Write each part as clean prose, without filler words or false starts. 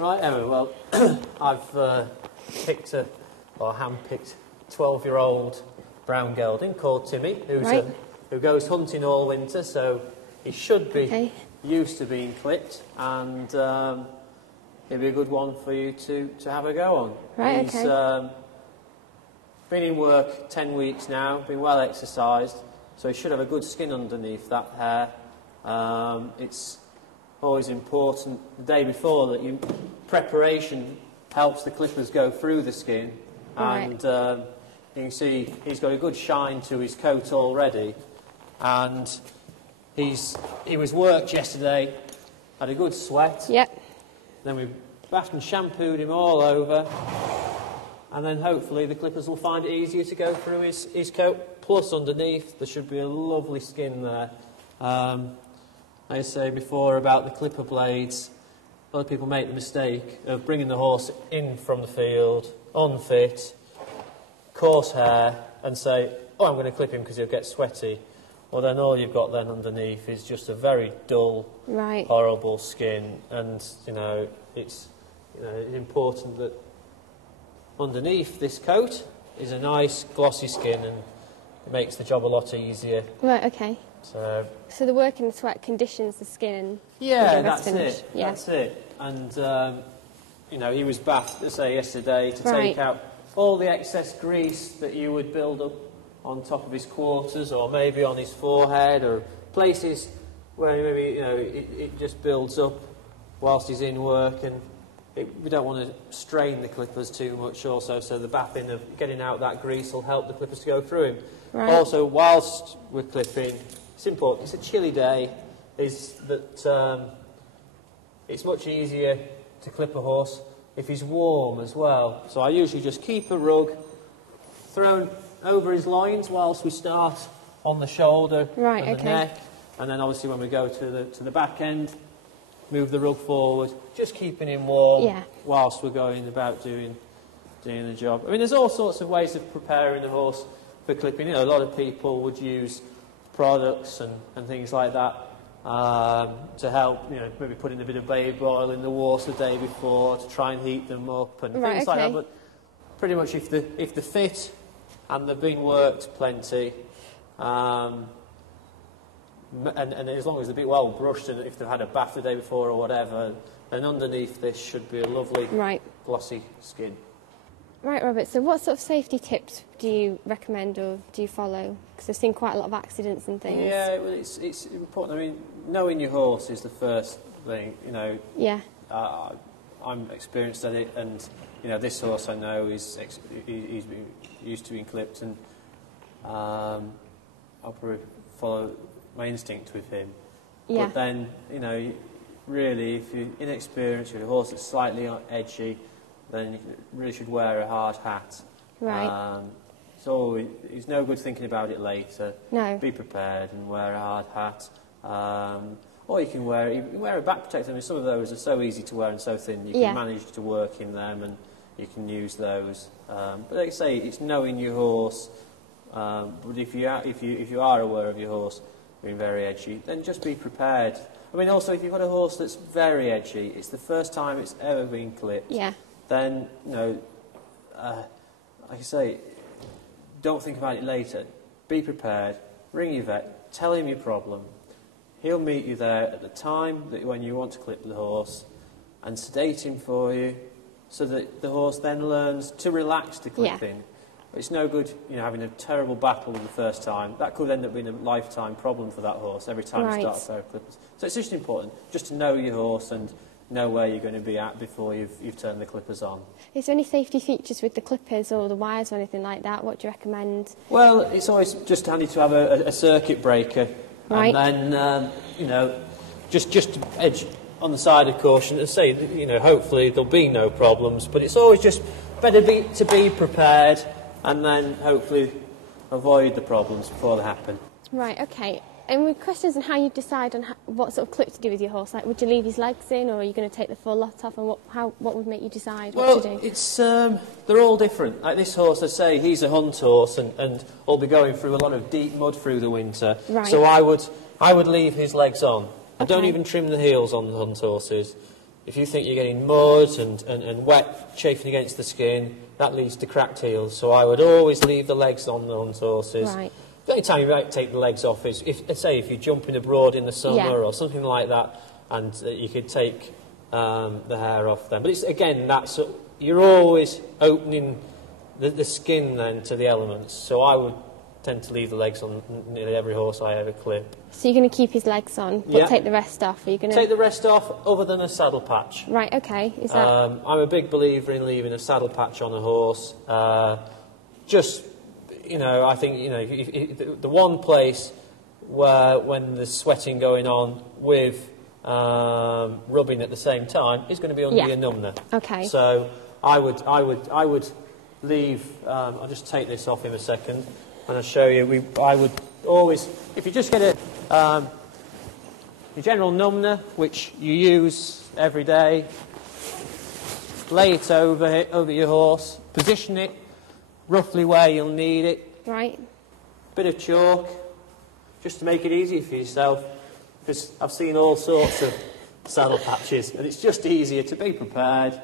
Right, Emma, well, I've picked hand-picked 12-year-old brown gelding called Timmy, who goes hunting all winter, so he should be used to being clipped, and it'd be a good one for you to have a go on. Right, He's been in work 10 weeks now, been well exercised, so he should have a good skin underneath that hair. It's always important the day before that preparation helps the clippers go through the skin, and you can see he's got a good shine to his coat already, and he was worked yesterday, had a good sweat. Yep. Then we bathed and shampooed him all over, and then hopefully the clippers will find it easier to go through his coat. Plus underneath there should be a lovely skin there. I say before about the clipper blades, a lot of people make the mistake of bringing the horse in from the field, unfit, coarse hair, and say, oh, I'm going to clip him because he'll get sweaty. Well, then all you've got then underneath is just a very dull, horrible skin. And, it's important that underneath this coat is a nice glossy skin, and it makes the job a lot easier. Right, okay. So the work in the sweat conditions the skin. Yeah, that's it. Yeah. That's it. And, he was bathed, say, yesterday to take out all the excess grease that you would build up on top of his quarters, or maybe on his forehead, or places where maybe, it just builds up whilst he's in work, and we don't want to strain the clippers too much also, so the bathing of getting out that grease will help the clippers to go through him. Right. Also, whilst we're clipping, it's important, it's a chilly day, is that it's much easier to clip a horse if he's warm as well. So I usually just keep a rug thrown over his loins whilst we start on the shoulder and the neck, and then obviously when we go to the back end, move the rug forward, just keeping him warm whilst we're going about doing the job. I mean, there's all sorts of ways of preparing the horse for clipping. A lot of people would use products and things like that to help, maybe putting a bit of baby oil in the water the day before to try and heat them up and things like that. But pretty much if they're fit and they've been worked plenty, and as long as they're a bit well brushed, and if they've had a bath the day before or whatever, then underneath this should be a lovely glossy skin. Right, Robert, so what sort of safety tips do you recommend or do you follow? Because I've seen quite a lot of accidents and things. Yeah, well, it's important. I mean, knowing your horse is the first thing, Yeah. I'm experienced at it, and, this horse I know he's used to being clipped, and I'll probably follow my instinct with him. Yeah. But then, really, if you're inexperienced with a horse that's slightly edgy, then you really should wear a hard hat. Right. So it's no good thinking about it later. No. Be prepared and wear a hard hat. Or you can wear a back protector. I mean, some of those are so easy to wear and so thin. You can manage to work in them, and you can use those. But like I say, it's knowing your horse. But if you are aware of your horse being very edgy, then just be prepared. I mean, also, if you've got a horse that's very edgy, it's the first time it's ever been clipped. Yeah. Then, like I say, don't think about it later. Be prepared. Ring your vet. Tell him your problem. He'll meet you there at the time when you want to clip the horse and sedate him for you, so that the horse then learns to relax to clipping. Yeah. It's no good, having a terrible battle the first time. That could end up being a lifetime problem for that horse every time you start a pair of clippers. So it's just important just to know your horse and know where you're going to be at before you've turned the clippers on. Is there any safety features with the clippers or the wires or anything like that? What do you recommend? Well, it's always just handy to have a circuit breaker. Right. And then, just edge on the side of caution and say, hopefully there'll be no problems. But it's always just better to be prepared and then hopefully avoid the problems before they happen. Right, okay. And with questions on how you decide on what sort of clip to do with your horse, like would you leave his legs in, or are you going to take the full lot off, and what would make you decide what to do? It's they're all different. Like this horse, I say, he's a hunt horse, and will be going through a lot of deep mud through the winter. Right. So I would leave his legs on. I don't even trim the heels on the hunt horses. if you think you're getting mud and wet chafing against the skin, that leads to cracked heels. So I would always leave the legs on horses. Right. The only time you might take the legs off is, say, if you're jumping abroad in the summer or something like that, and you could take the hair off then. But it's, again, you're always opening the skin then to the elements. So I would tend to leave the legs on nearly every horse I ever clip. So you're going to keep his legs on, but take the rest off? Are you going to take the rest off, other than a saddle patch. Right, okay. Is that... I'm a big believer in leaving a saddle patch on a horse. Just, I think, the one place where, when there's sweating going on with rubbing at the same time, is going to be under your numna. Okay. So I would leave. I'll just take this off in a second, and I'll show you. I would always, if you just get your general numna, which you use every day, lay it over your horse, position it roughly where you'll need it. Right. Bit of chalk, just to make it easy for yourself, because I've seen all sorts of saddle patches, and it's just easier to be prepared.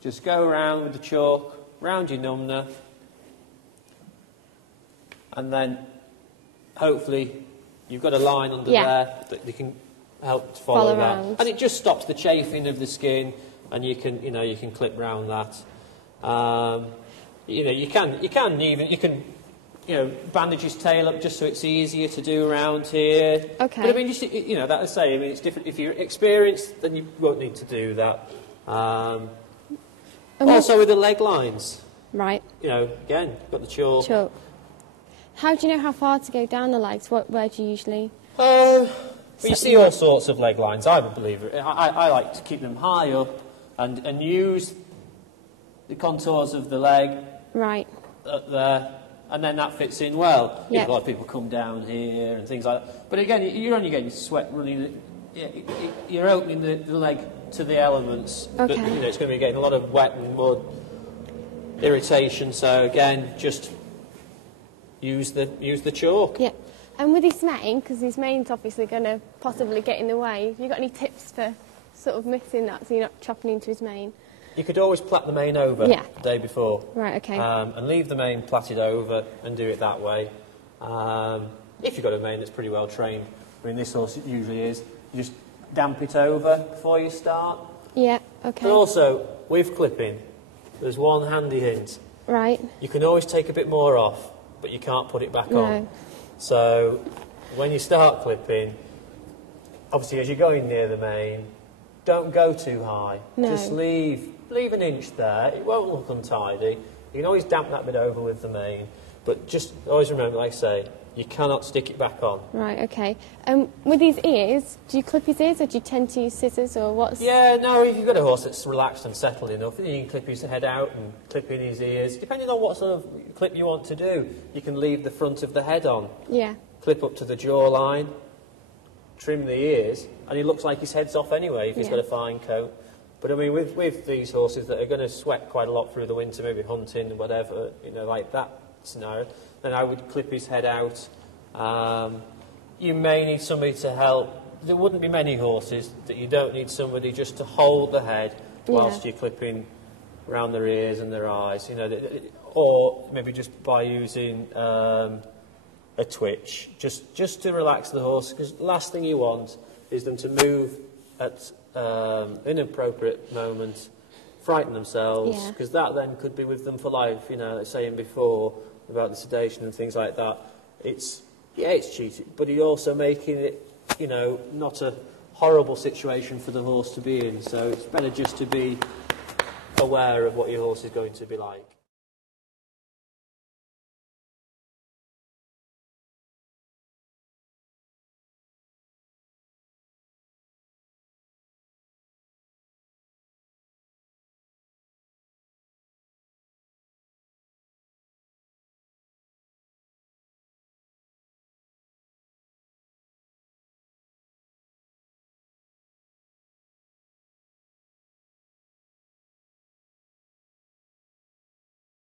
Just go around with the chalk, round your numna, and then hopefully you've got a line under there that you can help to follow that. Around. And it just stops the chafing of the skin, and you can clip round that. You can bandage his tail up just so it's easier to do around here. Okay. But I mean, that I say, it's different. If you're experienced, then you won't need to do that. Also with the leg lines. Right. Again, got the chalk. Chalk. How do you know how far to go down the legs? Where do you usually... You see all sorts of leg lines. I'm a believer. I like to keep them high up and use the contours of the leg up there, and then that fits in well. Yeah. A lot of people come down here and things like that. But again, you're only getting sweat running. You're opening the leg to the elements. Okay. But, it's going to be getting a lot of wet and mud, irritation. So again, just use the chalk. Yeah. And with his mane, because his mane's obviously going to possibly get in the way, have you got any tips for sort of missing that so you're not chopping into his mane? You could always plait the mane over the day before. Right, okay. And leave the mane plaited over and do it that way. If you've got a mane that's pretty well trained, I mean, this horse usually is, you just damp it over before you start. Yeah, okay. But also, with clipping, there's one handy hint. Right. You can always take a bit more off, but you can't put it back on. So, when you start clipping, obviously as you're going near the mane, don't go too high. No. Just leave an inch there. It won't look untidy. You can always damp that bit over with the mane, but just always remember, like I say, you cannot stick it back on. Right, okay. With his ears, do you clip his ears or do you tend to use scissors or what's... Yeah, no, if you've got a horse that's relaxed and settled enough, you can clip his head out and clip in his ears. Depending on what sort of clip you want to do, you can leave the front of the head on. Yeah. Clip up to the jawline, trim the ears, and he looks like his head's off anyway if he's got a fine coat. But I mean, with these horses that are going to sweat quite a lot through the winter, maybe hunting, whatever, like that scenario, then I would clip his head out. You may need somebody to help. There wouldn't be many horses that you don't need somebody just to hold the head whilst you're clipping around their ears and their eyes, or maybe just by using a twitch, just to relax the horse, because the last thing you want is them to move at inappropriate moments, frighten themselves, because that then could be with them for life. Like saying before about the sedation and things like that. It's cheating, but you're also making it, not a horrible situation for the horse to be in. So it's better just to be aware of what your horse is going to be like.